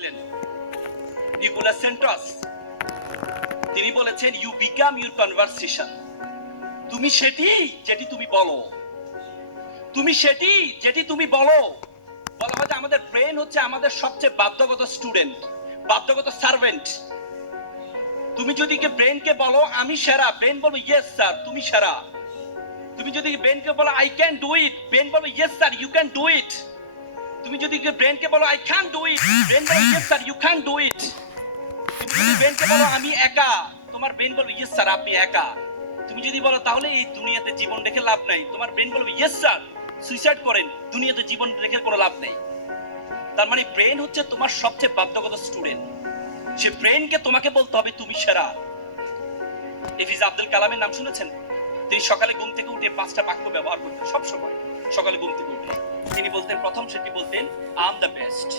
ছিলেন নিকোলাস সেন্ট্রাস। তিনি বলেছেন ইউ বিকাম ইউর কনভারসেশন। তুমি সেটি যেটি তুমি বলো, তুমি সেটি যেটি তুমি বলো। বলা হয় যে আমাদের ব্রেন হচ্ছে আমাদের সবচেয়ে বাধ্যগত স্টুডেন্ট, বাধ্যগত সার্ভেন্ট। তুমি যদি ব্রেনকে বলো আমি সেরা, ব্রেন বলবে ইয়েস স্যার তুমি সেরা। তুমি যদি ব্রেনকে বলো I can do it, brain বলবে yes sir you can do it. তুমি যদি ব্রেনকে বলো I can do it, brain বলবে yes sir you can do it. তুমি যদি ব্রেনকে বলো আমি একা, তোমার ব্রেন বলবে ইয়েস স্যার আপনি একা। তুমি যদি বলো তাহলে এই দুনিয়াতে জীবন রেখে লাভ নাই, তোমার ব্রেন বলবে ইয়েস স্যার সুইসাইড করেন, দুনিয়াতে জীবন রেখে কোনো লাভ নেই। তার মানে ব্রেন হচ্ছে তোমার সবচেয়ে বাধ্যগত স্টুডেন্ট। সে ব্রেনকে তোমাকে বলতে হবে তুমি সেরা। এপিজে আব্দুল কালামের নাম শুনেছেন? তিনি সকালে ঘুম থেকে উঠে 5টা বাক্য ব্যবহার করতেন সব সময়। সকালে ঘুম থেকে উঠে তিনি বলতেন, প্রথম সেটি বলতেন আই এম দ্য বেস্ট।